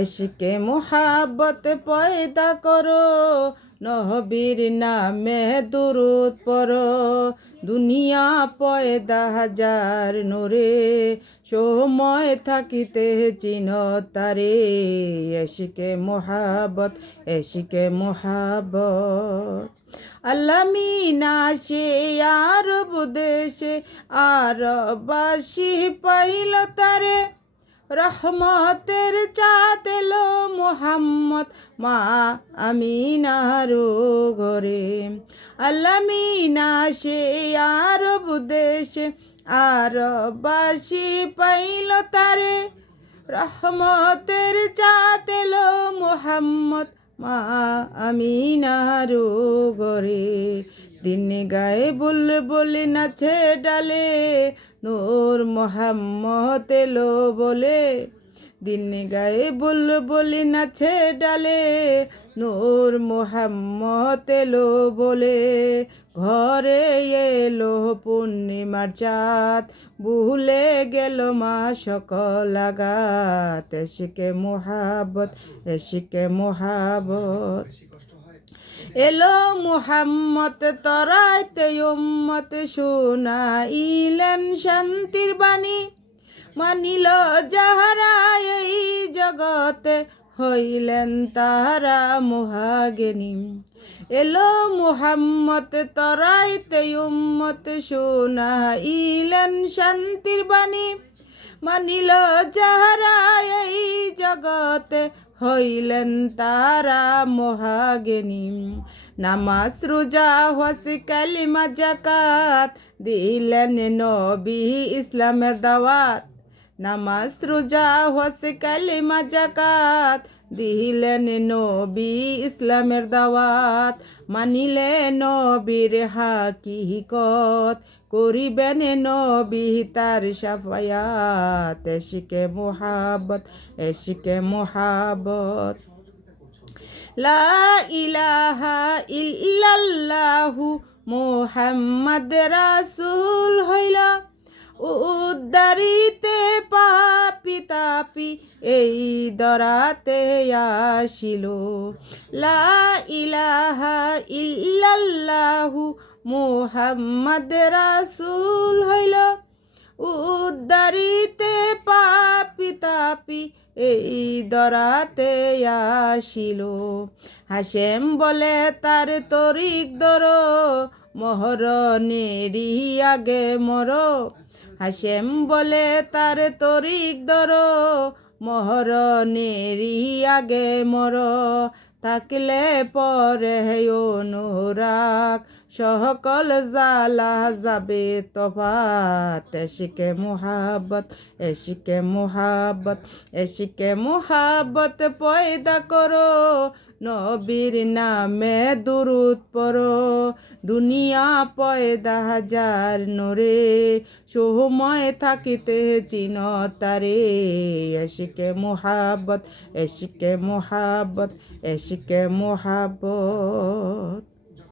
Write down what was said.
এশকে মোহাব্বত পয়দা করো, নবীর নামে দুরুদ পড়ো। দুনিয়া পয়দা হাজার নূরে, সময় থাকিতে চিন তারে। এশকে মোহাব্বত, এশকে মোহাব্বত। আল্লামিনা সে আরব দেশে, আরবাসী পাইল তারে। রহমতের চাঁদ এলো মোহাম্মদ মা আমিনার ঘরে। আল্লামিনা সে আরব দেশে, আরবাসী পাইল তারে। রহমতের চাঁদ এলো মোহাম্মদ মা আমিনার ঘরে। দিন গায়ে বুলবুল নাচে ডালে, নূর মোহাম্মদ এলো বলে। দিন গায়ে বুলবুল নাচে ডালে, নূর মোহাম্মদ এলো বলে। ঘরে এলো পূর্ণিমার চাঁদ, ভুলে গেল মা সকল আঘাত। এশকে মোহাব্বত, এশকে মোহাব্বত। এলো মুহাম্মদ তরাইতে উম্মত, শুনাইলেন শান্তির বাণী। মানিল যাহারা এই জগতে, হইলেন তারা মহাজ্ঞানী। এলো মুহাম্মদ তরাইতে উম্মত, শুনাইলেন শান্তির বাণী। মানিল যাহারা এই জগতে, হইলেন তারা মহাজ্ঞানী। নামাজ রোজা হজ কালিমা যাকাত, দিলেন নবী ইসলামের দাওয়াত। নামাজ রোজা হজ কালিমা যাকাত, দিলেন নবী ইসলামের দাওয়াত। মানিলে নবীর হাকিকত, করিবেন নবী তার শাফায়াত। এশকে মোহাব্বত, এশকে মোহাব্বত। লা ইলাহা ইল্লাল্লাহু মুহাম্মদ রাসূল হইল, উদ্ধারিতে পাপি তাপি এই দরাতে আসিল। লা ইলাহা ইল্লাল্লাহু মুহাম্মদ রাসূল হইল, উদ্ধারিতে পাপি তাপি এই দরাতে আসিল। হাশেম বলে তার তরিক ধরো, মহরণেরই আগে মরো। হাশেম বলে তার তরিক ধরো, মহরণেরই আগে মরো। থাকলে পরে অনুরাগ, সকল জালা যাবে তফাত। এশকে মোহাব্বত, এশকে মোহাব্বত। এশকে মোহাব্বত পয়দা করো, নবীর নামে দুরুদ পড়ো। দুনিয়া পয়দা হাজার নূরে, সময় থাকিতে চিন তারে। এশকে মোহাব্বত, এশকে মোহাব্বত, এশকে মোহাব্বত।